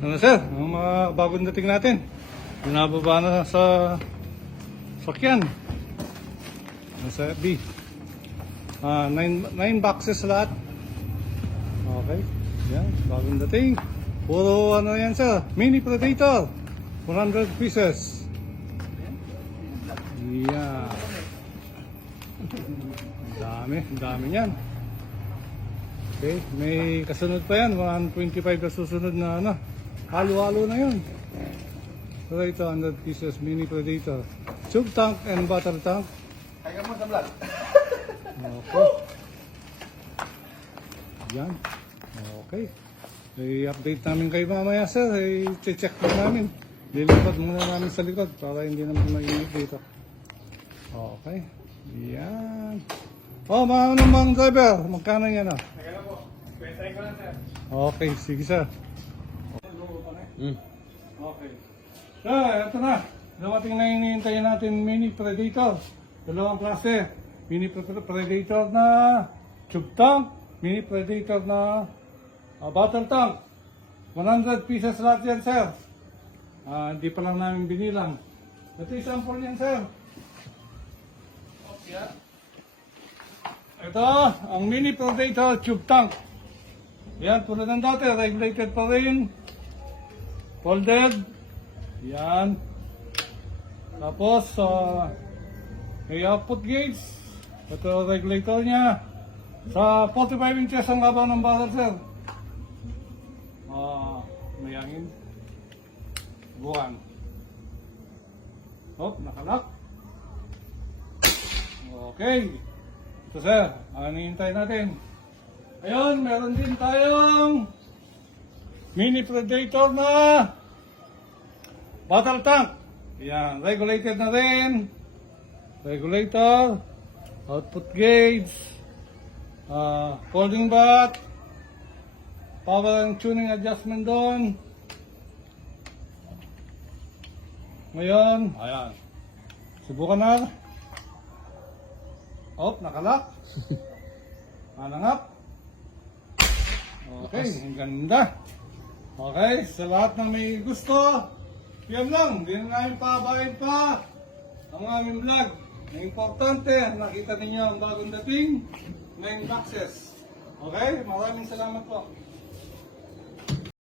Ano sir, ang mga bagong dating natin. Binababa na sa sakyan. Nasa FB. 9 boxes lahat. Okay. Yan, bagong dating. Puro ano yan sir, Mini Predator. 100 pieces. Yeah. Ang dami niyan. Okay, may kasunod pa yan, 125 na susunod na ano. Halo-halo na yun. So ito, 100 pieces Mini Predator. Tube tank and battle tank. Kaya mo sa vlog. Okay. Yan. Okay. I-update namin kayo mamaya sir. I-check na namin. Lilipad muna namin sa likod para hindi naman mainit dito. Okay. Yan. Oh, mga driver. Magkano yan ah? Kaya na po. Pwede ko lang sir. Okay, sige sir. Okay. So, ito na. Dumating na hinihintay natin Mini Predator. Dalawang klase. Mini Predator na tube tank. Mini Predator na battle tank. 100 pieces lahat yan, sir. Hindi pa lang namin binilang. Ito yung sample yan, sir. Okay. Ito, ang Mini Predator tube tank. Yan, tulad ng dati, regulated pa rin. Folded. Yan. Tapos, may output gauge. Ito regulator niya. Sa 45 inches ang labaw ng barrel, sir. May hangin. Buwan. Hop, nakalak. Okay. Ito, sir. Ang hinihintay natin. Ayun, meron din tayong Mini Predator na battle tank. Yan, regulated na rin. Regulator, output gauge, folding back, power and tuning adjustment doon. Ngayon, ayan. Subukan na. Oh, nakalak. Anangap. Okay, ang ganda. Okay, sa lahat ng may gusto, PM lang, hindi na namin pabayin pa ang aming vlog. Ang importante, nakita ninyo ang bagong dating 9 boxes. Okay, maraming salamat po.